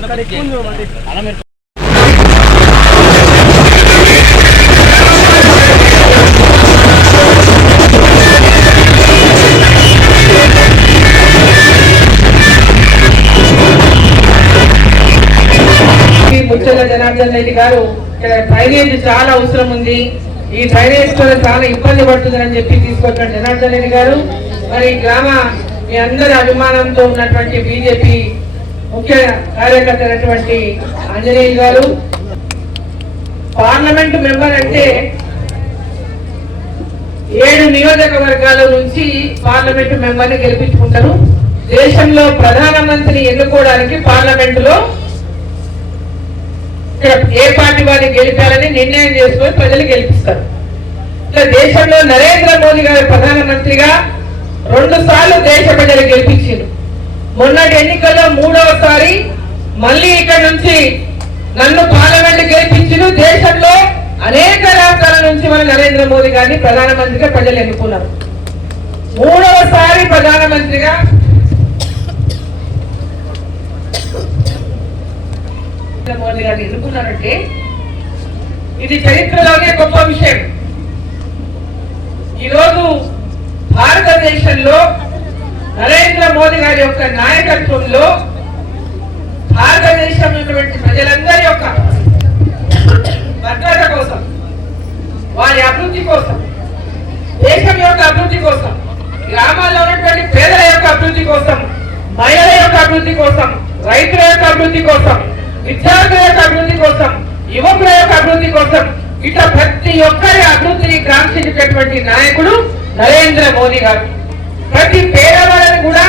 ఈ ముచ్చల జనార్దన్ రెడ్డి గారు డ్రైనేజ్ చాలా అవసరం ఉంది. ఈ డ్రైనేజ్ కూడా చాలా ఇబ్బంది పడుతుందని చెప్పి తీసుకొచ్చాడు జనార్దన్ రెడ్డి గారు. మరి ఈ గ్రామ మీ అందరి అభిమానంతో ఉన్నటువంటి బీజేపీ ముఖ్య కార్యకర్త అయినటువంటి ఆంజనేయులు గారు పార్లమెంట్ మెంబర్ అంటే ఏడు నియోజకవర్గాల నుంచి పార్లమెంట్ మెంబర్ని గెలిపించుకుంటారు. దేశంలో ప్రధానమంత్రిని ఎన్నుకోవడానికి పార్లమెంటులో ఇక్కడ ఏ పార్టీ వారిని గెలిపాలని నిర్ణయం చేసుకొని ప్రజలు గెలిపిస్తారు. ఇట్లా దేశంలో నరేంద్ర మోదీ గారు ప్రధానమంత్రిగా రెండు సార్లు దేశ ప్రజలు గెలిపించారు మొన్నటి ఎన్నికల్లో మూడవసారి మళ్ళీ ఇక్కడ నుంచి నన్ను పార్లమెంట్ గెలిపించిన దేశంలో అనేక రాష్ట్రాల నుంచి మన నరేంద్ర మోదీ గారిని ప్రధానమంత్రిగా ప్రజలు ఎన్నుకున్నారు. మూడవసారి ప్రధానమంత్రిగా మోదీ గారిని ఎన్నుకున్నారంటే ఇది చరిత్రలోనే గొప్ప విషయం. ఈరోజు భారతదేశంలో నరేంద్ర మోదీ గారి యొక్క నాయకత్వంలో భారతదేశంలో ఉన్నటువంటి ప్రజలందరి యొక్క భద్రత కోసం వారి అభివృద్ధి కోసం దేశం యొక్క అభివృద్ధి కోసం గ్రామాల్లో ఉన్నటువంటి పేదల యొక్క అభివృద్ధి కోసం మహిళల యొక్క అభివృద్ధి కోసం రైతుల యొక్క అభివృద్ధి కోసం విద్యార్థుల యొక్క అభివృద్ధి కోసం యువకుల యొక్క అభివృద్ధి కోసం ఇట్లా ప్రతి ఒక్కరి అభివృద్ధిని కాంక్షించేటటువంటి నాయకుడు నరేంద్ర మోదీ గారు. ప్రతి పేదవాళ్ళని కూడా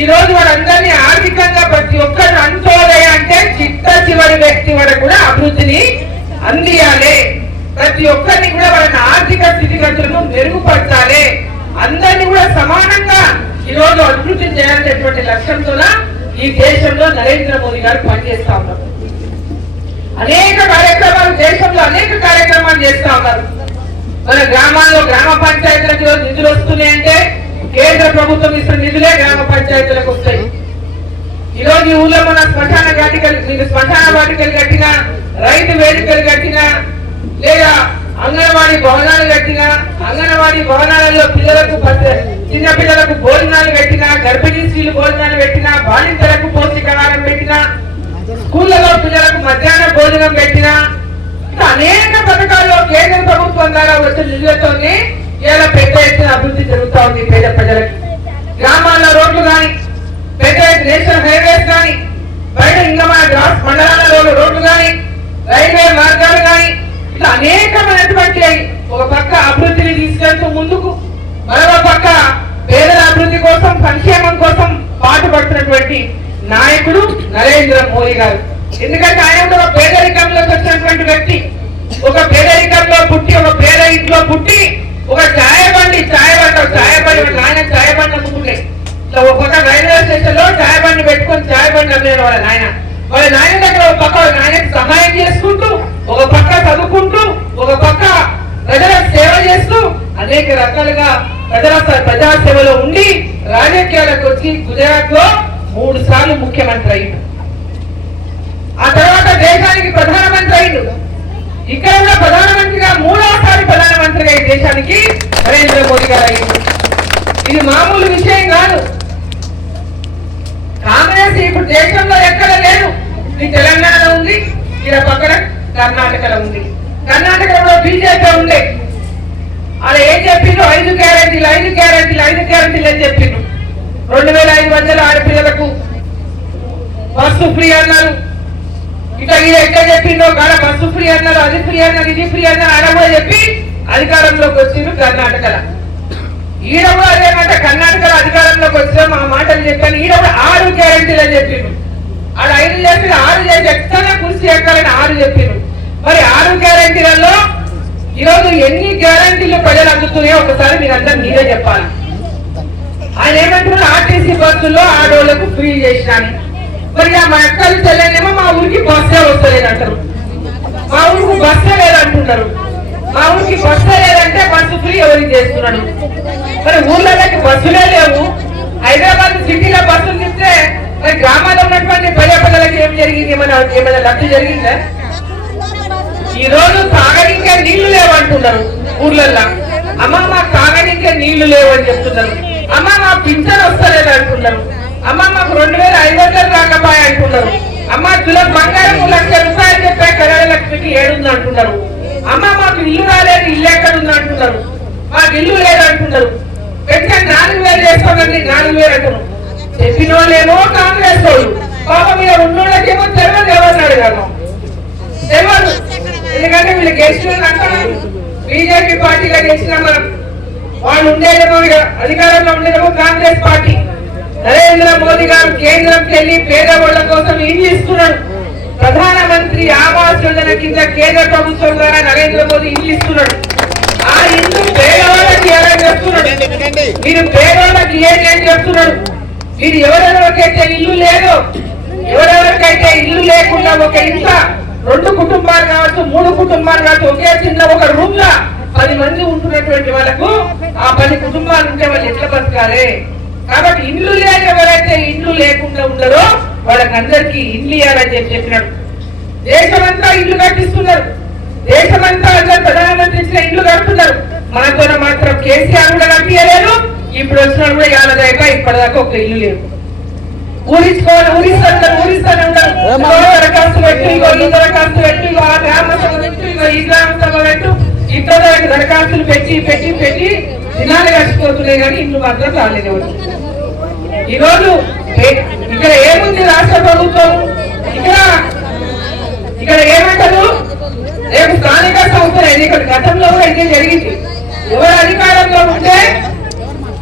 ఈ రోజు వాళ్ళందరినీ ఆర్థికంగా ప్రతి ఒక్కరు అంతోదయ అంటే చిట్ట చివరి వ్యక్తి వరకు కూడా అభివృద్ధిని అందియాలి. ప్రతి ఒక్కరిని కూడా వాళ్ళని ఆర్థిక స్థితిగతులను మెరుగుపరచాలి. అందరినీ కూడా సమానంగా ఈ రోజు అభివృద్ధి చేయాలనేటువంటి లక్ష్యంతో ఈ దేశంలో నరేంద్ర మోదీ గారు పనిచేస్తా ఉన్నారు. అనేక కార్యక్రమాలు దేశంలో అనేక కార్యక్రమాలు చేస్తా ఉన్నారు. మన గ్రామాల్లో గ్రామ పంచాయతీలకు నిధులు వస్తున్నాయంటే కేంద్ర ప్రభుత్వం ఇస్తున్న నిధులే గ్రామ పంచాయతీలకు వస్తాయి. ఈ రోజు ఈ ఊళ్ళో మన శ్మశాన ఘాటికలు మీకు శ్మశాన వాటికలు కట్టినా రైతు వేదికలు కట్టినా లేదా అంగన్వాడీ భవనాలు కట్టినా అంగన్వాడీ భవనాలలో పిల్లలకు చిన్నపిల్లలకు చిన్న పిల్లలకు భోజనాలు పెట్టినా గర్భిణీ స్త్రీలు భోజనాలు పెట్టినా బాలింతలకు పౌష్టికాహారం పెట్టినా స్కూళ్ళలో పిల్లలకు మధ్యాహ్న భోజనం పెట్టినా అనేక పథకాల్లో కేంద్ర ప్రభుత్వం ద్వారా వచ్చిన నిధులతోనే ఇలా పెద్ద ఎత్తున అభివృద్ధి జరుగుతూ ఉంది పేద ప్రజలకి. గ్రామాల్లో రోడ్లు కానీ పెద్ద నేషనల్ హైవేస్ కానీ బయట ఇంకా మన గ్రాస్ మండలాలలో రోడ్లు కానీ రైల్వే మార్గాలు కానీ ఇట్లా అనేకమైనటువంటి ఒక పక్క అభివృద్ధిని తీసుకెళ్తూ ముందుకు మరొక పక్క పేదల అభివృద్ధి కోసం సంక్షేమం కోసం పాటుపడుతున్నటువంటి నాయకుడు నరేంద్ర మోదీ గారు. ఎందుకంటే ఆయన కూడా ఒక పేదరికంలోకి వచ్చినటువంటి వ్యక్తి. ఒక పేదరికంలో పుట్టి ఒక పేద ఇంట్లో పుట్టి ఒక ఛాయ బండి ఛాయ బండి ఛాయ బండి వాళ్ళ నాయన ఛాయ బండి అమ్ముకుంటే ఇట్లా ఒక పక్క రైల్వే స్టేషన్ పెట్టుకొని ఛాయ బండి అమ్మిన వాళ్ళ నాయన. వాళ్ళ నాయన దగ్గర ఒక పక్క నాయనకి సహాయం చేసుకుంటూ ఒక పక్క చదువుకుంటూ ఒక పక్క ప్రజల సేవ చేస్తూ అనేక రకాలుగా ప్రజల ప్రజా సేవలో ఉండి రాజకీయాలకు వచ్చి గుజరాత్లో మూడు సార్లు ముఖ్యమంత్రి అయిండు. ఆ తర్వాత దేశానికి ప్రధానమంత్రి అయిండు. ఇక్కడ కూడా ప్రధానమంత్రిగా మూడవసారి ప్రధానమంత్రిగా ఈ దేశానికి నరేంద్ర మోడీ గారు అయిండు ఇది మామూలు విషయం కాదు. కాంగ్రెస్ ఇప్పుడు దేశంలో ఎక్కడ లేదు. ఈ తెలంగాణలో ఉంది ఇలా పక్కన కర్ణాటకలో ఉంది. కర్ణాటకలో బీజేపీ ఉండే. అలా ఏం చెప్పిండ్రు? ఐదు గ్యారంటీలు ఐదు గ్యారంటీలు ఐదు గ్యారంటీలు అని చెప్పిండ్రు. రెండు వేల ఐదు వందల ఆడపిల్లలకు బస్సు ఫ్రీ అన్నారు. ఇక ఇది ఎక్కడ చెప్పిండో కాడ బస్సు ఫ్రీ అన్నారు అది ఫ్రీ అన్నారు ఇది ఫ్రీ అన్నారు ఆడ చెప్పి అధికారంలోకి వచ్చిండ్రు కర్ణాటకలో. ఈడ కూడా అదే మాట కర్ణాటకలో అధికారంలోకి వచ్చిన మా మాటలు చెప్పాను. ఈడ కూడా ఆరు గ్యారంటీలు అని చెప్పిండు అది ఐదు చెప్పిన ఆరు చేసి కుర్చీ కృషి ఎక్కాలని ఆరు చెప్పిండు మరి ఆరు గ్యారంటీలలో ఈరోజు ఎన్ని గ్యారంటీలు ప్రజలు అందుతున్నాయో ఒకసారి మీరంతా మీరే చెప్పాలి. ఆయన ఏమంటున్నారు? ఆర్టీసీ బస్సులో ఆడోళ్ళకు ఫ్రీ చేసినాను. మరి మా అక్కలు చెల్లెనేమో మా ఊరికి బస్సే వస్తలేదంటారు. మా ఊరికి బస్సే లేదంటున్నారు. మా ఊరికి బస్సు లేదంటే బస్సు ఫ్రీ ఎవరికి చేస్తున్నాడు? మరి ఊర్లలోకి బస్సులే లేవు. హైదరాబాద్ సిటీలో బస్సులు తిప్పితే మరి గ్రామాల్లో ఉన్నటువంటి ప్రజా ఏం జరిగింది? ఏమైనా ఏమైనా లబ్ధి జరిగిందా? ఈ రోజు తాగనికే నీళ్ళు లేవంటున్నారు ఊర్లల్లో. అమ్మ మా తాగనికే నీళ్ళు లేవు అని చెప్తున్నారు. అమ్మ మా పింఛన్ వస్తలేదు అంటున్నారు. అమ్మ మాకు రెండు వేల ఐదు వందలు రాకపోయా అంటున్నారు. అమ్మ తులం బంగారం లక్ష రూపాయలు చెప్పే కళ్యాణ లక్ష్మికి ఏడుంది అంటున్నారు. అమ్మ మాకు ఇల్లు రాలేదు ఇల్లు ఎక్కడ ఉంది అంటున్నారు. మాకు ఇల్లు లేదు అంటున్నారు. పెట్టిన నాలుగు వేలు చేస్తామండి నాలుగు వేలు అంటున్నారు. చెప్పిన వాళ్ళేమో కాంగ్రెస్ వాళ్ళు. పాప మీద ఉన్నోళ్ళకేమో తెలియదు ఎవరిని అడిగాను తెలియదు ఎందుకంటే వీళ్ళు గెలిచిన అంటున్నారు బీజేపీ పార్టీగా గెలిచిన మనం వాళ్ళు ఉండేదేమో ఇక అధికారంలో ఉండేదేమో కాంగ్రెస్ పార్టీ. నరేంద్ర మోదీ గారు కేంద్రంకి వెళ్ళి పేదవాళ్ళ కోసం ఏం చేస్తున్నాడు ప్రధానమంత్రి ఆవాస్ యోజన కింద కేంద్ర ప్రభుత్వం ద్వారా నరేంద్ర మోదీ ఇల్లు ఇస్తున్నాడు. ఆ ఇల్లు పేదవాళ్ళకి ఎలా చెప్తున్నాడు. మీరు పేదవాళ్ళకి ఏం ఏం చెప్తున్నాడు. మీరు ఎవరెవరికైతే ఇల్లు లేదు ఎవరెవరికైతే ఇల్లు లేకుండా ఒక ఇంట్లో రెండు కుటుంబాలు కావచ్చు మూడు కుటుంబాలు కావచ్చు ఒకే చిన్న ఒక రూమ్ లా పది మంది ఉంటున్నటువంటి వాళ్ళకు ఆ పది కుటుంబాలు ఉంటే వాళ్ళు ఎట్లా బతకాలి? కాబట్టి ఇల్లు లేని ఎవరైతే ఇల్లు లేకుండా ఉండరో వాళ్ళకందరికీ ఇల్లు ఇవ్వాలని చెప్పి చెప్పినాడు. దేశమంతా ఇల్లు కట్టిస్తున్నారు. దేశమంతా అందరు ప్రధానమంత్రి ఇచ్చిన ఇల్లు కడుతున్నారు. మనతో మాత్రం కేసీఆర్ కూడా కట్టియలేదు. ఇప్పుడు వచ్చిన కూడా యానదాకా ఇప్పటిదాకా ఒక ఇల్లు లేదు. ఊరించుకోవాలి ఉంటారు ఇదిగో దరఖాస్తు పెట్టు ఇగో ఈ దరఖాస్తు పెట్టు ఇగో ఆ గ్రామ సభ పెట్టు ఇగో ఈ గ్రామ సభ పెట్టు. ఇతర దరఖాస్తులు పెట్టి పెట్టి పెట్టి దినాలు గడిచిపోతున్నాయి కానీ ఇల్లు మాత్రం రాలేదు ఎవరు ఈ రోజు ఏ- ఇక్కడ ఏముంది రాష్ట్ర ప్రభుత్వం? ఇక్కడ ఇక్కడ ఏమంటారు? రేపు స్థానిక సంస్థల ఎన్నికలు గతంలో కూడా ఇదే జరిగింది. ఎవరు అధికారంలో ఉంటే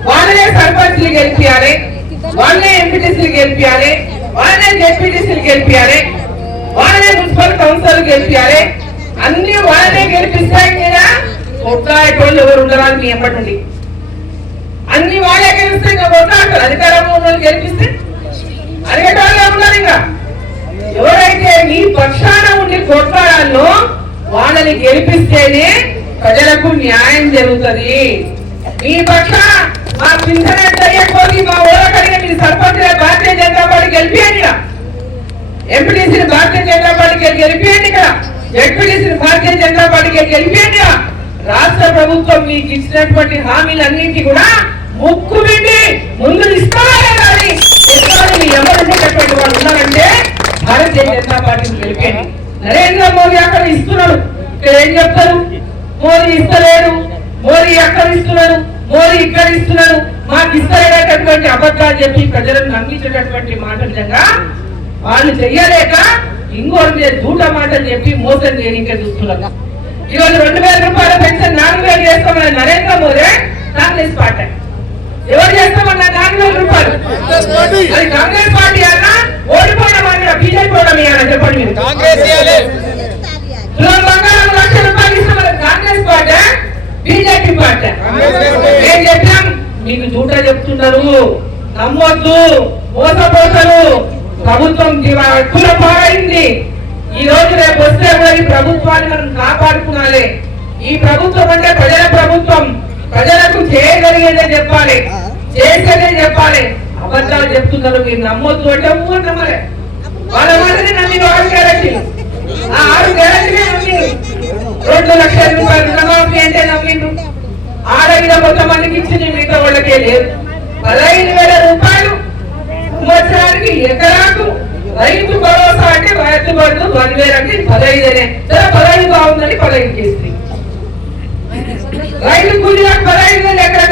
వాళ్ళనే సర్పంచ్లు గెలిపించాలి వాళ్ళనే ఎంపీటీసీలు గెలిపించాలి వాళ్ళనే జెడ్పీటీసీలు గెలిపించాలి వాళ్ళనే మున్సిపల్ కౌన్సిల్ గెలిపించాలి అన్ని వాళ్ళనే గెలిపిస్తాయి కదా కొట్లాడేటోళ్ళు ఎవరు ఉండరాని మీ ఎప్పటి అన్ని వాళ్ళే గెలిస్తే ఇంకా కొట్లాడతారు. అధికారంలో ఉన్న వాళ్ళు వాళ్ళని గెలిపిస్తేనే ప్రజలకు న్యాయం జరుగుతుంది. మీ పక్షాన మా పింఛన తెలియకపోతే మా ఊరకడిగా మీరు సర్పంచ్ భారతీయ జనతా పార్టీ గెలిపియండి ఇక్కడ. ఎంపీటీసీని భారతీయ జనతా పార్టీకి గెలిపియండి ఇక్కడ. జడ్పీటీసీని భారతీయ జనతా పార్టీకి గెలిపియండి రాష్ట్ర ప్రభుత్వం మీకు ఇచ్చినటువంటి హామీలన్నింటి కూడా ముక్కు పెట్టి ముందు ఇస్తారా కానీ ఎవరు ఉండేటటువంటి వాళ్ళు ఉన్నారంటే భారతీయ జనతా పార్టీని గెలిపేయండి. నరేంద్ర మోదీ అక్కడ ఇస్తున్నాడు. ఏం చెప్తారు? మోదీ ఇస్తలేడు మోదీ అక్కడ ఇస్తున్నాడు మోదీ ఇక్కడ ఇస్తున్నాడు మాకు ఇస్తలేనటువంటి అబద్ధాలు చెప్పి ప్రజలను నమ్మించేటటువంటి మాట నిజంగా వాళ్ళు చెయ్యలేక ఇంకోటి మీద దూట మాటలు చెప్పి మోసం చేయడానికే చూస్తున్నారు ఈరోజు రెండు వేల రూపాయల పెన్షన్ నాలుగు వేలు చేస్తామని నరేంద్ర మోదీ కాంగ్రెస్ పార్టీ. ఎవరు చేస్తామన్నా నాలుగు వేల రూపాయలు? అది కాంగ్రెస్ పార్టీ అన్నా ఓడిపోవడం అన్నా బీజేపీ చెప్పండి మీరు. Congress Congress party BJP party. ఏం చెప్పాం మీకు జూట చెప్తున్నారు నమ్మొద్దు మోసపోతారు. ప్రభుత్వం కుల పాడైంది ఈ రోజు రేపు వస్తే కూడా ఈ ప్రభుత్వాన్ని మనం కాపాడుకునాలి. ఈ ప్రభుత్వం అంటే ప్రజల ప్రభుత్వం. ప్రజలకు చేయగలిగేదే చెప్పాలి. చేసేదే చెప్పాలి. అబద్ధాలు చెప్తున్నారు మీరు నమ్మొద్దు అంటే ఊరు నమ్మలే. వాళ్ళ మాటనే నమ్మి ఆరు గ్యారెంటీలు. ఆ ఆరు నమ్మిండ్రు రెండు లక్షల రూపాయలు రుణమాఫీ అంటే నమ్మిండ్రు ఆడవిడ కొంతమందికి ఇచ్చింది మిగతా వాళ్ళకే లేదు. పదహైదు వేల రూపాయలు సంవత్సరానికి ఎకరాకు రైతు భరోసా అంటే రైతు బంధు పదివేలు అంటే పదహైదేనే పదహైదు బాగుందని పదహైదు చేస్తుంది రైతు కూలీలకు పదహైదు వేలు ఎక్కడ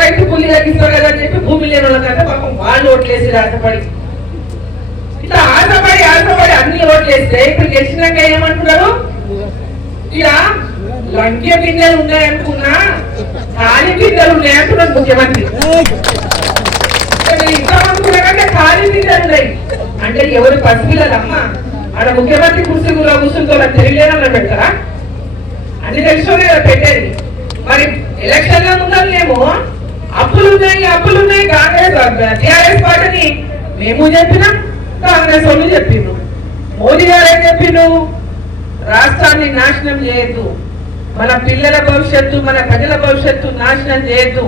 రైతు కూలీలకు ఇస్తారు కదా అని చెప్పి భూమి లేని వాళ్ళకంటే పాపం వాళ్ళు ఓట్లేసి ఆశపడి. ఇట్లా ఆశపడి ఆశపడి అన్ని ఓట్లేస్తే ఇప్పుడు గెలిచినాక ఏమంటున్నారు? ఇలా లంకె పిందెలు ఉన్నాయనుకున్నా ఖాళీ ఉన్నాయి ఉన్నాయంటున్నాడు ముఖ్యమంత్రి. ఇంకా అనుకున్నాకంటే ఖాళీ పిందెలు ఉన్నాయి. అంటే ఎవరు పసిపిల్లలమ్మ? ఆడ ముఖ్యమంత్రి కుర్చీలో కూర్చుంటో తెలియలేదన్న పెట్టరా అన్ని తెలుసుకునే పెట్టేది. మరి ఎలక్షన్లో ముందరేమో అప్పులు ఉన్నాయి అప్పులు ఉన్నాయి కాంగ్రెస్ టిఆర్ఎస్ పార్టీని. మేము చెప్పినాం కాంగ్రెస్ వాళ్ళు చెప్పిండు మోదీ గారు ఏం చెప్పిండు రాష్ట్రాన్ని నాశనం చేయొద్దు. మన పిల్లల భవిష్యత్తు మన ప్రజల భవిష్యత్తు నాశనం చేయొద్దు.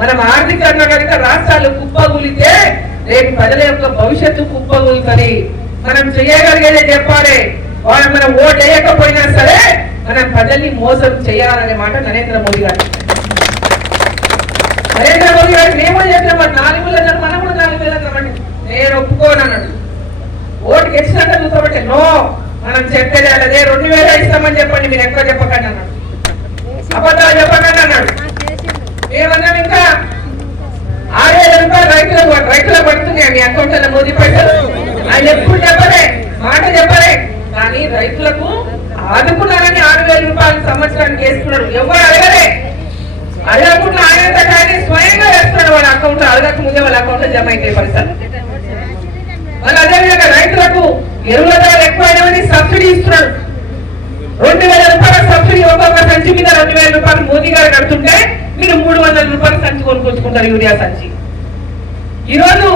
మనం ఆర్థికంగా కనుక రాష్ట్రాలు కుప్పగులితే రేపు ప్రజల యొక్క భవిష్యత్తు కుప్పగులుతుంది. మనం చేయగలిగేదే చెప్పాలి. వాళ్ళు మనం ఓటు వేయకపోయినా సరే మనం ప్రజల్ని మోసం చేయాలనే మాట నరేంద్ర మోదీ గారు నరేంద్ర మోదీ గారు మేమో చెప్పిన నాలుగు వేల మనం కూడా నాలుగు వేలు నేను ఒప్పుకోనన్నాడు ఓటు గెలిచినట్టు చూస్తామంటే నో మనం చెప్పేది అదే. రెండు వేల ఇస్తామని చెప్పండి మీరు ఎక్కువ చెప్పకండి అన్నాడు. అబద్ధాలు చెప్పకండి అన్నాడు. ఏమన్నాం ఇంకా? ఆరు వేల రూపాయలు రైతులకు రైతులకు పడుతున్నాయి. మీ అకౌంట్లో మోదీ పైసలు అది ఎప్పుడు చెప్పలే మాట చెప్పలే. కానీ రైతులకు ఆదుకున్నారని ఆరు వేల రూపాయలు సంవత్సరానికి వేసుకున్నాడు. ఎవరు అడగలే? అడగకుండా ఆయన కానీ స్వయంగా వేస్తున్నాడు వాళ్ళ అకౌంట్ అడగక ముందే వాళ్ళ అకౌంట్లో జమ అయితే పైసలు మళ్ళీ అదేవిధంగా రైతులకు ఎరువుల ధర ఎక్కువైనవని సబ్సిడీ ఇస్తున్నాడు. రెండు వేల రూపాయల సబ్సిడీ ఒక్కొక్క సంచి మీద రెండు వేల రూపాయలు మోదీ గారు కడుతుంటే మీరు మూడు వందల రూపాయల సంచి కొనుక్కొచ్చుకుంటారు యూరియా సంచి. ఈరోజు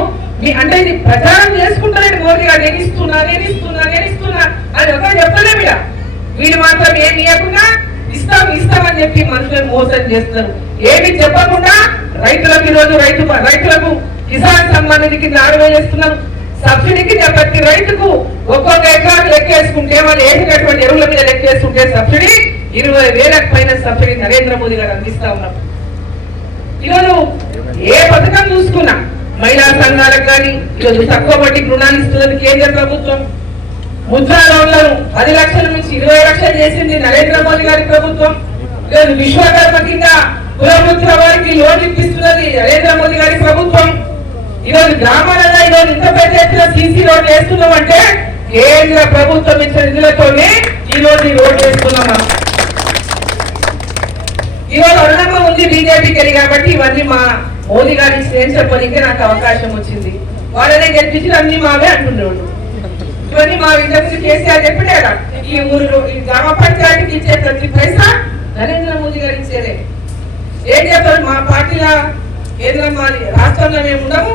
మీ అంటే ఇది ప్రచారం చేసుకుంటారండి మోదీ గారు నేను ఇస్తున్నా నేను ఇస్తున్నా నేను ఇస్తున్నా అని ఒక చెప్పలేము ఇక వీళ్ళు మాత్రం ఏమి ఇవ్వకుండా ఇస్తాం ఇస్తామని చెప్పి మనుషులను మోసం చేస్తున్నారు. ఏమి చెప్పకుండా రైతులకు ఈరోజు రోజు రైతు రైతులకు కిసాన్ సమ్మాన్ నిధి కింద ఆరు సబ్సిడీ కింద ప్రతి రైతుకు ఒక్కొక్క ఎకరాకు లెక్కేసుకుంటే వాళ్ళు వేసినటువంటి ఎరువుల మీద లెక్కేసుకుంటే సబ్సిడీ ఇరవై వేలకు పైన సబ్సిడీ నరేంద్ర మోదీ గారు అందిస్తా ఉన్నారు. ఈరోజు ఏ పథకం చూసుకున్నా మహిళా సంఘాలకు కానీ ఈరోజు తక్కువ వడ్డీకి రుణాలు ఇస్తున్నది కేంద్ర ప్రభుత్వం. ముద్రా లోన్లను పది లక్షల నుంచి ఇరవై లక్షలు చేసింది నరేంద్ర మోదీ గారి ప్రభుత్వం. ఈరోజు విశ్వకర్మ కింద కులవృత్తుల వారికి లోన్ ఇప్పిస్తున్నది నరేంద్ర మోదీ గారి ప్రభుత్వం. ఈరోజు గ్రామాలలో ఈరోజు ఇంత పెద్ద ఎత్తున సీసీ రోడ్ వేస్తున్నాం అంటే కేంద్ర ప్రభుత్వం ఇచ్చిన నిధులతోనే ఈ ఈ రోడ్ వేస్తున్నాం మనం. ఈరోజు అరుణమ్మ ఉంది బీజేపీకి వెళ్ళి కాబట్టి ఇవన్నీ మా మోదీ గారి ఏం చెప్పడానికి నాకు అవకాశం వచ్చింది. వాళ్ళనే గెలిపించిన అన్ని మావే అంటున్నాడు. ఇవన్నీ మా విజ్ఞప్తి కేసీఆర్ చెప్పడే ఈ ఊరు ఈ గ్రామ పంచాయతీకి ఇచ్చే ప్రతి పైసా నరేంద్ర మోదీ గారు ఇచ్చేదే. ఏం చెప్పారు మా పార్టీలో కేంద్రం మాది రాష్ట్రంలో మేము ఉండము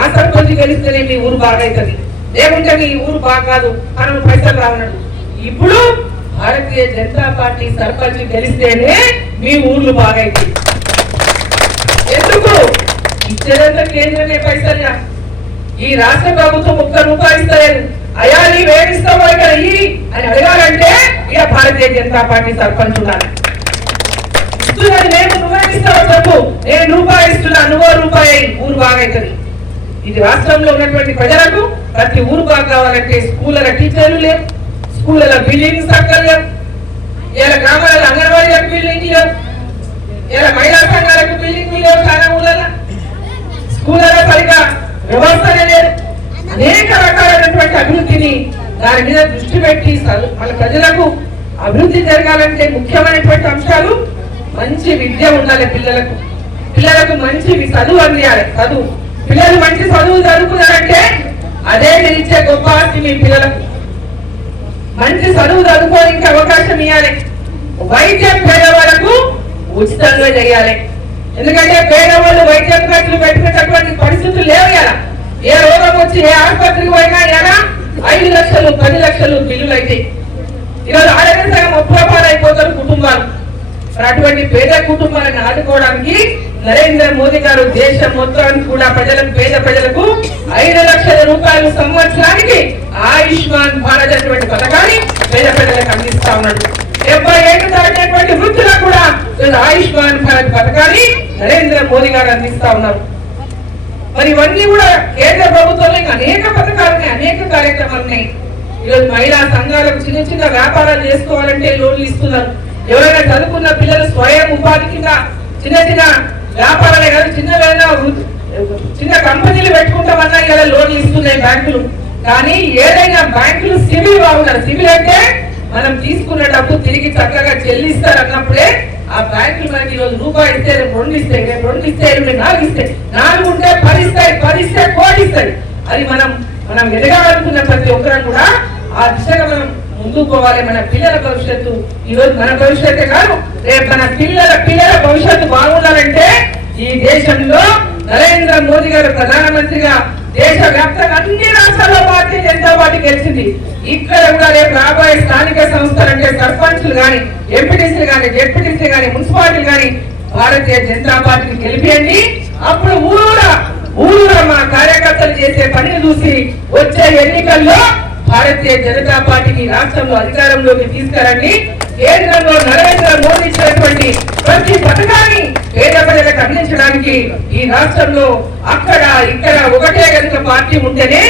ఆ సర్పంచ్ గెలిస్తేనే మీ ఊరు బాగైతుంది. లేకుంటే మీ ఊరు బాగా కాదు మనం పైసలు రావన్నాడు ఇప్పుడు భారతీయ జనతా పార్టీ సర్పంచ్ గెలిస్తేనే మీ ఊర్లు బాగైతుంది ఎందుకు? ఇచ్చేదంతా కేంద్రమే పైసలు ఈ రాష్ట్ర ప్రభుత్వం ఒక్క రూపాయి ఇస్తలేదు. అయ్యా నీ వేడిస్తావో ఇక్కడ ఈ అని అడగాలంటే ఇక భారతీయ జనతా పార్టీ సర్పంచ్ ఉండాలి. ఇస్తున్నది మేము నువ్వే ఇస్తావు చెప్పు. నేను రూపాయి ఇస్తున్నా నువ్వో రూపాయి ఊరు బాగైతుంది. ఇది రాష్ట్రంలో ఉన్నటువంటి ప్రజలకు ప్రతి ఊరు బాగా కావాలంటే స్కూళ్ళ టీచర్లు లేవు స్కూళ్ళ బిల్డింగ్స్ అక్కడ ఇలా గ్రామాల అంగన్వాడీలకు బిల్డింగ్ లేవు ఇలా మహిళా సంఘాలకు బిల్డింగ్ లేవు చాలా ఊళ్ళలో స్కూళ్ళలో సరిగా వ్యవస్థనే లేదు. అనేక రకాలైనటువంటి అభివృద్ధిని దాని మీద దృష్టి పెట్టి మన ప్రజలకు అభివృద్ధి జరగాలంటే ముఖ్యమైనటువంటి అంశాలు మంచి విద్య ఉండాలి పిల్లలకు. పిల్లలకు మంచి చదువు అందియాలి. చదువు. పిల్లలు మంచి చదువు చదువుకున్నారంటే అదే మీరు ఇచ్చే గొప్ప ఆస్తి మీ పిల్లలకు. మంచి చదువు చదువుకోవడానికి అవకాశం ఇవ్వాలి వైద్యం పేదవాళ్ళకు ఉచితంగా చేయాలి. ఎందుకంటే పేదవాళ్ళు వైద్యం ఖర్చులు పెట్టుకునేటటువంటి పరిస్థితులు లేవు కదా ఏ రోగం వచ్చి ఏ ఆసుపత్రికి పోయినా ఎలా ఐదు లక్షలు పది లక్షలు బిల్లులు అయితే ఈరోజు ఆరోగ్య సగం ఒప్పుకోపాలు అయిపోతారు కుటుంబాలు. మరి అటువంటి పేద కుటుంబాలను ఆదుకోవడానికి నరేంద్ర మోదీ గారు దేశం మొత్తానికి కూడా ప్రజలకు పేద ప్రజలకు ఐదు లక్షల రూపాయలు సంవత్సరానికి ఆయుష్మాన్ భారత్ అటువంటి పథకాన్ని పేద ప్రజలకు అందిస్తా ఉన్నాడు. డెబ్బై ఏళ్ళు దాటినటువంటి వృద్ధులకు కూడా ఆయుష్మాన్ భారత్ పథకాన్ని నరేంద్ర మోదీ గారు అందిస్తా ఉన్నారు. మరి ఇవన్నీ కూడా కేంద్ర ప్రభుత్వంలో అనేక పథకాలు ఉన్నాయి అనేక కార్యక్రమాలు ఉన్నాయి. ఈరోజు మహిళా సంఘాలకు చిన్న చిన్న వ్యాపారాలు చేసుకోవాలంటే లోన్లు ఇస్తున్నారు. ఎవరైనా చదువుకున్న పిల్లలు స్వయం ఉపాధి కింద చిన్న చిన్న వ్యాపారాలే కాదు చిన్న చిన్న కంపెనీలు పెట్టుకుంటామన్నా ఇలా లోన్లు ఇస్తున్నాయి బ్యాంకులు. కానీ ఏదైనా బ్యాంకులు సివిల్ బాగున్నారు. సివిల్ అంటే మనం తీసుకున్న డబ్బు తిరిగి చక్కగా చెల్లిస్తారు అన్నప్పుడే ఆ బ్యాంకులు మనకి ఈరోజు రూపాయి ఇస్తే రెండు ఇస్తాయి రెండు ఇస్తే ఎనిమిది నాలుగు ఇస్తాయి నాలుగు ఉంటే పది ఇస్తాయి పది ఇస్తే కోటి ఇస్తాయి. అది మనం మనం ఎదగాలనుకున్న ప్రతి ఒక్కరం కూడా ఆ దిశగా మనం ముందుకు పోవాలి మన పిల్లల భవిష్యత్తు. ఈ మన భవిష్యత్తే కాదు రేపు మన పిల్లల పిల్లల భవిష్యత్తు బాగుండాలంటే ఈ దేశంలో నరేంద్ర మోదీ గారు ప్రధానమంత్రిగా దేశ వ్యాప్తంగా అన్ని రాష్ట్రాల్లో భారతీయ జనతా పార్టీ గెలిచింది. ఇక్కడ కూడా రేపు రాబోయే స్థానిక సంస్థలు అంటే సర్పంచ్లు కానీ ఎంపీటీసీలు కానీ డిప్యూటీసీలు కానీ మున్సిపాలిటీలు కానీ భారతీయ జనతా పార్టీని గెలిపియండి. అప్పుడు ఊరూరా ఊరూరా మా కార్యకర్తలు చేసే పనిని చూసి వచ్చే ఎన్నికల్లో భారతీయ జనతా పార్టీని రాష్ట్రంలో అధికారంలోకి తీసుకురండి. కేంద్రంలో నరేంద్ర మోదీ ఇచ్చినటువంటి ప్రతి పథకాన్ని పేద ప్రజలకు అందించడానికి ఈ రాష్ట్రంలో అక్కడ ఇక్కడ ఒకటే కనుక పార్టీ ఉంటేనే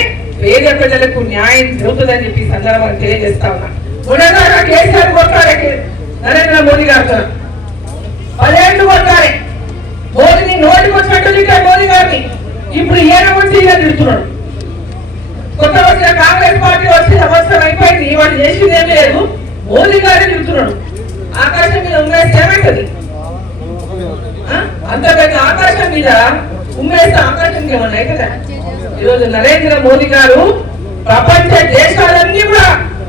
పేద ప్రజలకు న్యాయం జరుగుతుందని చెప్పి సందర్భాన్ని తెలియజేస్తా ఉన్నా. మొన్నదాకా కేసీఆర్ కొట్టారే నరేంద్ర మోదీ గారితో పదేళ్ళు కొట్టారే. మోదీని నోటికి వచ్చినట్టు మోదీ గారిని. ఇప్పుడు ఈయన వచ్చి ఈయన తిడుతున్నాడు. కొత్త వచ్చిన కాంగ్రెస్ పార్టీ వచ్చి సంవత్సరం అయిపోయింది. వాడు చేసింది ఏం లేదు. మోదీ గారే చెబుతున్నాడు ఆకాశం మీద ఉమ్మేస్తే ఏమైతుంది? ఆ? అంత పెద్ద ఆకాశం మీద ఉమ్మేస్తే ఆకాశం ఏమన్నా అవుతుందా ఈరోజు నరేంద్ర మోదీ గారు ప్రపంచ దేశాలన్నీ కూడా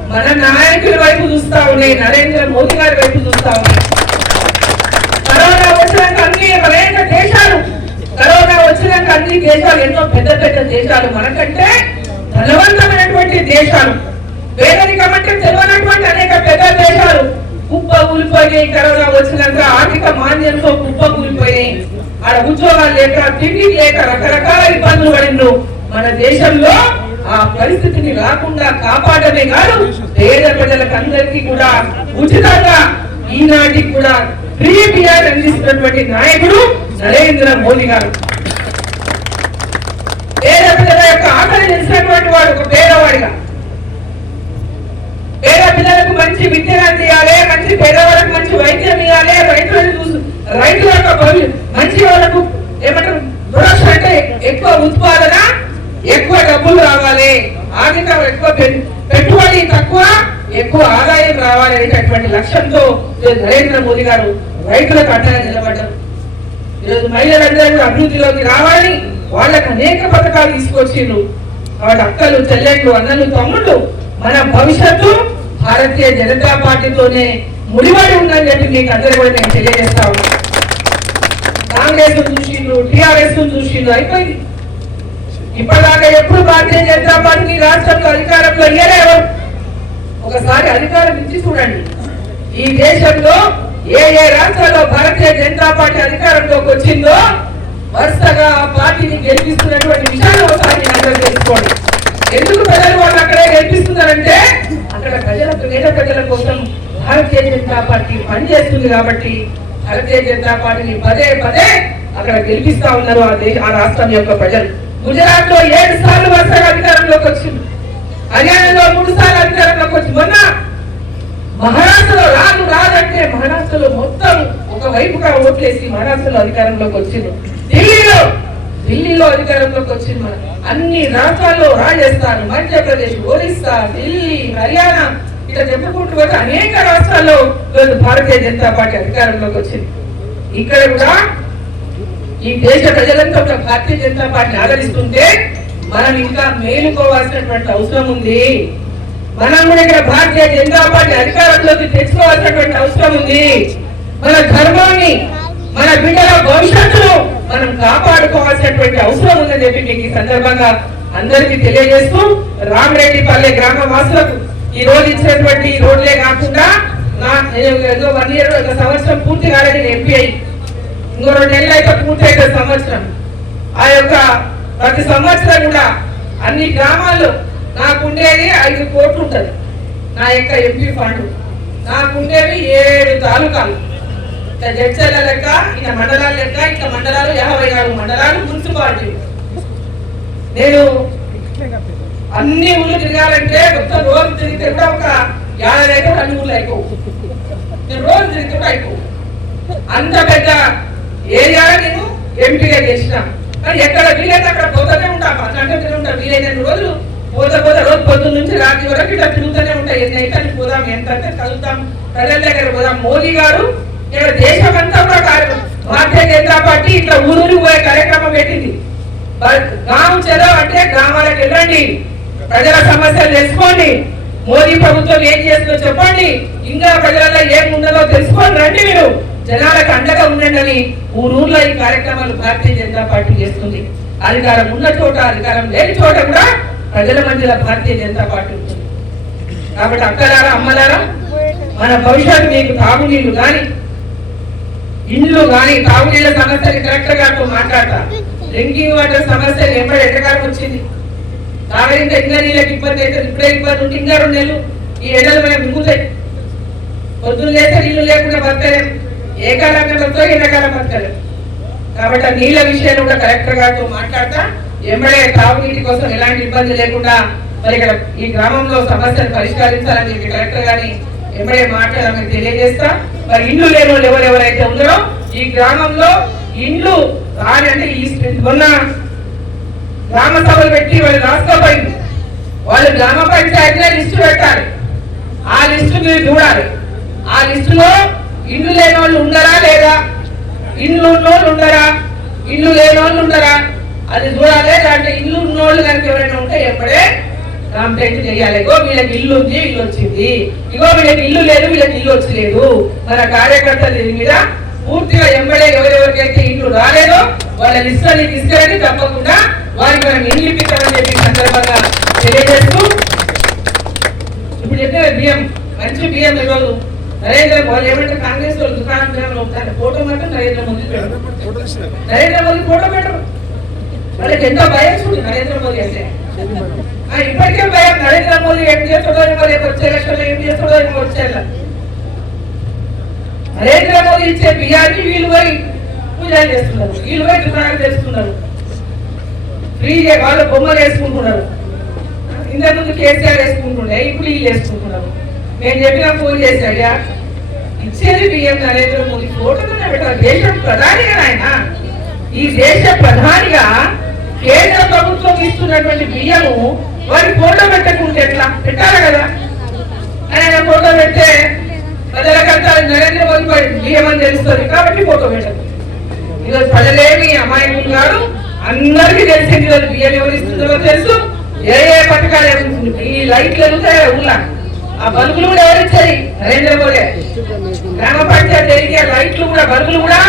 మన నాయకుల వైపు చూస్తా ఉన్నాయి. నరేంద్ర మోదీ గారి వైపు చూస్తా ఉన్నాయి. కరోనా వచ్చినాక అన్ని అనేక దేశాలు. కరోనా వచ్చినాక అన్ని దేశాలు ఎన్నో పెద్ద పెద్ద దేశాలు మనకంటే బలవంతమైనటువంటి దేశాలు. పేదరికం అంటే తెలియనటువంటి అనేక పెద్ద దేశాలు. కుప్ప కూలిపోయినాయి కరోనా వచ్చినంత ఆర్థిక మాంద్యంతో కుప్ప కూలిపోయినాయి ఆడ ఉద్యోగాలు లేక తిండి లేక రకరకాల ఇబ్బందులు పడిండు మన దేశంలో ఆ పరిస్థితిని రాకుండా కాపాడమే కాదు పేద ప్రజలకు అందరికీ కూడా ఉచితంగా ఈనాటికి కూడా ప్రీమియర్ అందిస్తున్నటువంటి నాయకుడు నరేంద్ర మోదీ గారు. పేద పిల్లల యొక్క ఆకలి తెలిసినటువంటి వాడు ఒక పేదవాడిగా. పేద పిల్లలకు మంచి విద్యను అందియాలి మంచి పేదవాళ్ళకు మంచి వైద్యం ఇవ్వాలి రైతులను చూసి రైతుల యొక్క భవి- మంచి వాళ్ళకు ఏమంటారు దురక్ష అంటే ఎక్కువ ఉత్పాదన ఎక్కువ డబ్బులు రావాలి. ఆర్థిక ఎక్కువ పెట్టుబడి తక్కువ ఎక్కువ ఆదాయం రావాలి అనేటటువంటి లక్ష్యంతో నరేంద్ర మోదీ గారు రైతులకు అండగా నిలబడ్డారు. ఈరోజు మహిళలందరూ అభివృద్ధిలోకి రావాలి. వాళ్ళకి అనేక పథకాలు తీసుకొచ్చిండ్రు. వాళ్ళ అక్కలు చెల్లెళ్ళు అన్నలు తమ్ముళ్ళు మన భవిష్యత్తు భారతీయ జనతా పార్టీతోనే ముడిపడి ఉందని చెప్పి మీకు అందరూ కూడా నేను తెలియజేస్తా కాంగ్రెస్ చూసిండ్రు టిఆర్ఎస్ చూసిండ్రు అయిపోయింది. ఇప్పటిదాకా ఎప్పుడు భారతీయ జనతా పార్టీని రాష్ట్రంలో అధికారంలో ఇయ్యలే ఒకసారి అధికారం ఇచ్చి చూడండి. ఈ దేశంలో ఏ ఏ రాష్ట్రాల్లో భారతీయ జనతా పార్టీ అధికారంలోకి వచ్చిందో వరుసగా ఆ పార్టీని గెలిపిస్తున్నటువంటి విషయాలు ఒకసారి అర్థం చేసుకోండి. తెలుసుకోండి ఎందుకు ప్రజలు వాళ్ళు అక్కడే గెలిపిస్తున్నారంటే అక్కడ ప్రజల పేద ప్రజల కోసం భారతీయ జనతా పార్టీ పనిచేస్తుంది కాబట్టి భారతీయ జనతా పార్టీని పదే పదే అక్కడ గెలిపిస్తా ఉన్నారు ఆ దేశ ఆ రాష్ట్రం యొక్క ప్రజలు. గుజరాత్లో ఏడు సార్లు వరుసగా అధికారంలోకి వచ్చింది. హర్యానాలో మూడు సార్లు అధికారంలోకి వచ్చి మొన్న మహారాష్ట్రలో రాదు రాదంటే మహారాష్ట్రలో మొత్తం ఒక వైపుగా ఓట్లేసి మహారాష్ట్రలో అధికారంలోకి వచ్చింది. ఢిల్లీలో అధికారంలోకి వచ్చింది మనం. అన్ని రాష్ట్రాల్లో రాజస్థాన్ మధ్యప్రదేశ్ ఒరిస్సా ఢిల్లీ హర్యానా ఇట్లా చెప్పుకుంటూ పోతే అనేక రాష్ట్రాల్లో వీళ్ళు భారతీయ జనతా పార్టీ అధికారంలోకి వచ్చింది. ఇక్కడ కూడా ఈ దేశ ప్రజలంతా ఒక భారతీయ జనతా పార్టీని ఆదరిస్తుంటే మనం ఇంకా మేలుకోవాల్సినటువంటి అవసరం ఉంది. మనం కూడా ఇక్కడ భారతీయ జనతా పార్టీ అధికారంలోకి తెచ్చుకోవాల్సినటువంటి అవసరం ఉంది. మన ధర్మాన్ని మన బిడ్డల భవిష్యత్తును మనం కాపాడుకోవాల్సినటువంటి అవసరం ఉందని చెప్పి మీకు ఈ సందర్భంగా అందరికీ తెలియజేస్తూ రామరెడ్డి పల్లె గ్రామ వాసులకు ఈ రోజు ఇచ్చినటువంటి ఈ రోడ్లే కాకుండా నా ఏదో వన్ ఇయర్ ఒక సంవత్సరం పూర్తి కాలేదు నేను ఎంపీ అయ్యి ఇంకో రెండు నెలలు అయితే పూర్తి అయితే సంవత్సరం. ఆ యొక్క ప్రతి సంవత్సరం కూడా అన్ని గ్రామాల్లో నాకుండేది ఐదు కోట్లు ఉంటుంది. నా యొక్క ఎంపీ ఫండ్. నాకుండేవి ఏడు తాలూకాలు. ఇట్లా జడ్చర్ల లెక్క ఇక మండలాల లెక్క ఇక మండలాలు యాభై నాలుగు మండలాలు మున్సిపాలిటీ నేను అన్ని ఊళ్ళు తిరగాలంటే మొత్తం రోజు తిరిగితే కూడా ఒక యాభై అయితే అన్ని ఊళ్ళు అయిపోవు. నేను రోజు తిరిగితే కూడా అయిపోవు. అంత పెద్ద ఏరియా నేను ఎంపీగా చేసిన. కానీ ఎక్కడ వీలైతే అక్కడ పోతూనే ఉంటాం అట్లాంటి ఉంటాం వీలైన రోజులు పోతే పోతే రోజు పొద్దున్న నుంచి రాత్రి వరకు ఇట్లా తిరుగుతూనే ఉంటాయి ఎన్ని అయితే అని పోదాం ఎంత అంటే చదువుతాం ప్రజల దగ్గర పోదాం. మోదీ గారు ఇక్కడ దేశం అంతా కూడా కార్యక్రమం భారతీయ జనతా పార్టీ ఇట్లా ఊరూరు పోయే కార్యక్రమం పెట్టింది. గ్రామం చదవ అంటే గ్రామాలకు వెళ్ళండి. ప్రజల సమస్యలు తెలుసుకోండి. మోదీ ప్రభుత్వం ఏం చేస్తుందో చెప్పండి. ఇంకా ప్రజలలో ఏం ఉన్నదో తెలుసుకోండి రండి మీరు. జనాలకు అండగా ఉండండి అని ఊరూర్లో ఈ కార్యక్రమాలు భారతీయ జనతా పార్టీ చేస్తుంది. అధికారం ఉన్న చోట అధికారం లేని చోట కూడా ప్రజల మధ్యలో భారతీయ జనతా పార్టీ ఉంటుంది. కాబట్టి అక్కలారా అమ్మలారా మన భవిష్యత్తు మీకు తాగునీళ్ళు కానీ ఇండ్లు కానీ తాగునీళ్ళ సమస్యని కలెక్టర్ గారితో మాట్లాడతా. డ్రింకింగ్ వాటర్ సమస్య ఎప్పుడు ఎంతకాలం వచ్చింది? తాగలింత ఇంకా నీళ్ళకి ఇబ్బంది అయితే ఇప్పుడే ఇబ్బంది ఉంటే ఇంకా రెండు నెలలు ఈ ఎండలు మనం మిగుతాయి. పొద్దున్న లేస్తే నీళ్ళు లేకుండా బతకలేం. ఏ కాలంలో బతకలేం ఎండాకాలం బతకలేం. కాబట్టి ఆ నీళ్ళ విషయాన్ని కూడా కలెక్టర్ గారితో మాట్లాడతా. ఎంబడే తాగునీటి కోసం ఎలాంటి ఇబ్బంది లేకుండా మరి ఇక్కడ ఈ గ్రామంలో సమస్యను పరిష్కరించాలని కలెక్టర్ గారిని ఎంబడే మాట్లాడాలని తెలియజేస్తా. మరి ఇండ్లు లేని వాళ్ళు ఎవరెవరైతే ఉన్నారో ఈ గ్రామంలో ఇండ్లు రాని అంటే ఈ మొన్న గ్రామ సభలు పెట్టి వాళ్ళు రాసుకోపోయింది. వాళ్ళు గ్రామ పంచాయతీలో లిస్టు పెట్టాలి. ఆ లిస్టు మీరు చూడాలి. ఆ లిస్టులో ఇండ్లు లేని వాళ్ళు ఉండరా లేదా? ఇండ్లు ఉన్నోళ్ళు ఉండరా ఇల్లు లేని వాళ్ళు ఉండరా అది చూడాలి. దాంట్లో ఇల్లు ఉన్నోళ్ళు కనుక ఎవరైనా ఉంటే ఎప్పుడే కంప్లైంట్ చేయాలి. ఇగో వీళ్ళకి ఇల్లు ఉంది ఇల్లు వచ్చింది ఇగో వీళ్ళకి ఇల్లు లేదు వీళ్ళకి ఇల్లు వచ్చలేదు. మన కార్యకర్త దీని మీద పూర్తిగా ఎంబడే ఎవరెవరికైతే ఇల్లు రాలేదో వాళ్ళ లిస్ట్ అని తీసుకెళ్ళి తప్పకుండా వారికి మనం ఇల్లు ఇప్పిస్తామని చెప్పి సందర్భంగా తెలియజేస్తూ ఇప్పుడు చెప్పిన బియ్యం మంచి బియ్యం ఇవ్వదు నరేంద్ర మోదీ ఏమంటే కాంగ్రెస్ వాళ్ళు దుకాణం ఉంటారు ఫోటో మాత్రం నరేంద్ర మోదీ నరేంద్ర మోదీ ఫోటో పెట్టరు. వాళ్ళకి ఎంతో భయం చూడు నరేంద్ర మోదీ అంటే. ఇప్పటికే భయం. నరేంద్ర మోదీ ఏం చేస్తాడో మరి వచ్చే ఎలక్షన్లో ఏం చేస్తాడో ఏమో వచ్చేలా. నరేంద్ర మోదీ ఇచ్చే బియ్యాన్ని వీళ్ళు పోయి పూజలు చేస్తున్నారు. వీళ్ళు పోయి దుకాణాలు చేస్తున్నారు. ఫ్రీగా వాళ్ళు బొమ్మలు వేసుకుంటున్నారు. ఇంతకుముందు కేసీఆర్ వేసుకుంటుండే ఇప్పుడు వీళ్ళు వేసుకుంటున్నారు. నేను చెప్పిన ఫోన్ చేసి ఇచ్చేది బియ్యం నరేంద్ర మోదీ. ఫోటో పెట్టారు దేశం ప్రధానిగా ఆయన ఈ దేశ ప్రధానిగా కేంద్ర ప్రభుత్వం ఇస్తున్నటువంటి బియ్యము వారి ఫోటో పెట్టకుంటే ఎట్లా? పెట్టాలి కదా? ఆయన ఫోటో పెట్టే ప్రజలకంతా నరేంద్ర మోదీ వారి బియ్యం అని తెలుస్తుంది కాబట్టి ఫోటో పెట్టదు. ఈరోజు ప్రజలేమి అమాయకులు కాదు అందరికీ తెలిసింది ఈరోజు బియ్యం ఎవరు ఇస్తుందో తెలుసు. ఏ ఏ పథకాలు ఎవరు ఈ లైట్లు వెళ్తాయి ఊళ్ళో. ఆ బల్బులు కూడా ఎవరిచ్చాయి నరేంద్ర మోడీ గ్రామ పంచాయతీ లైట్లు కూడా బల్బులు కూడా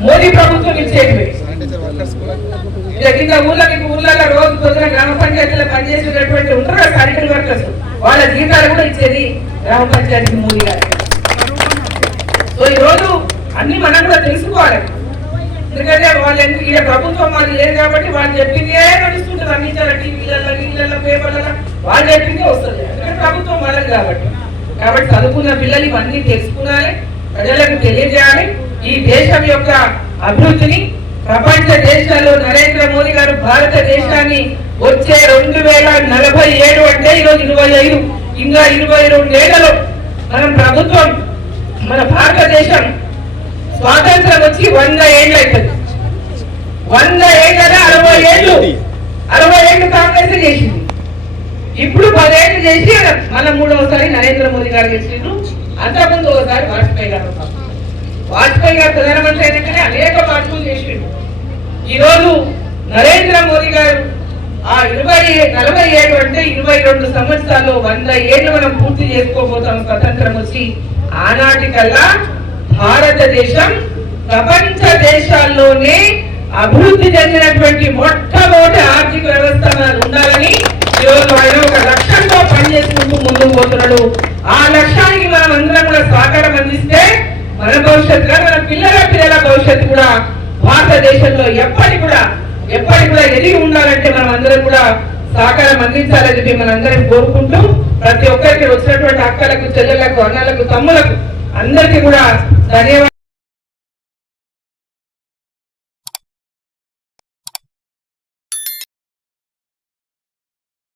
మోదీ ప్రభుత్వం ఇచ్చేటివి. ఇక కింద ఊళ్ళకి ఊళ్ళలో రోజు పొద్దున గ్రామ పంచాయతీలో పనిచేసేటటువంటి ఉంటారు కదా సర్కిల్ వర్కర్స్. వాళ్ళ జీతాలు కూడా ఇచ్చేది గ్రామ పంచాయతీ మోదీ గారు. సో అన్ని మనం కూడా తెలుసుకోవాలి. ఎందుకంటే వాళ్ళు ఎందుకు ప్రభుత్వం వాళ్ళు లేదు కాబట్టి వాళ్ళు చెప్పిందే నడుస్తుంటుంది అన్ని టీవీలలో నీళ్ళలో పేపర్లలో. వాళ్ళు చెప్పిందే వస్తుంది. ఎందుకంటే ప్రభుత్వం వాళ్ళది కాబట్టి. కాబట్టి చదువుకున్న పిల్లలు ఇవన్నీ తెలుసుకున్నాలి ప్రజలకు తెలియజేయాలి. ఈ దేశం యొక్క అభివృద్ధిని ప్రపంచ దేశాల్లో నరేంద్ర మోదీ గారు భారతదేశాన్ని వచ్చే రెండు వేల నలభై ఏడు అంటే ఈరోజు ఇరవై ఐదు. ఇంకా ఇరవై రెండు ఏళ్ళలో మనం ప్రభుత్వం మన భారతదేశం స్వాతంత్రం వచ్చి వంద ఏళ్ళు అవుతుంది వంద ఏళ్ళ అరవై ఏళ్ళు. అరవై ఏళ్ళు కాంగ్రెస్ చేసింది. ఇప్పుడు పదేళ్ళు చేసి మన మూడవసారి నరేంద్ర మోదీ గారు చేసిండ్రు. అంతకుముందు ఒకసారి వాజ్పేయి గారు వాజ్పేయి గారు ప్రధానమంత్రి అయినాకనే అనేక మార్పులు చేసిండు ఈరోజు నరేంద్ర మోదీ గారు ఆ ఇరవై నలభై ఏడు అంటే ఇరవై రెండు సంవత్సరాల్లో వంద ఏళ్ళు మనం పూర్తి చేసుకోబోతాం స్వతంత్రం వచ్చి. ఆనాటికల్లా భారతదేశం ప్రపంచ దేశాల్లోనే అభివృద్ధి చెందినటువంటి మొట్టమొదటి ఆర్థిక వ్యవస్థ ఉండాలని ఈరోజు ఆయన ఒక లక్ష్యంతో పనిచేసుకుంటూ ముందుకు పోతున్నాడు. ఆ లక్ష్యానికి మనం అందరం కూడా సహకారం అందిస్తే మన భవిష్యత్తులో మన పిల్లల పిల్లల భవిష్యత్తు కూడా భారతదేశంలో ఎప్పటికి కూడా ఎప్పటికి కూడా ఎదిగి ఉండాలంటే మనం అందరం కూడా సహకారం అందించాలని చెప్పి మనందరం కోరుకుంటూ ప్రతి ఒక్కరికి వచ్చినటువంటి అక్కలకు చెల్లెలకు అన్నలకు తమ్ములకు అందరికీ కూడా ధన్యవాదాలు.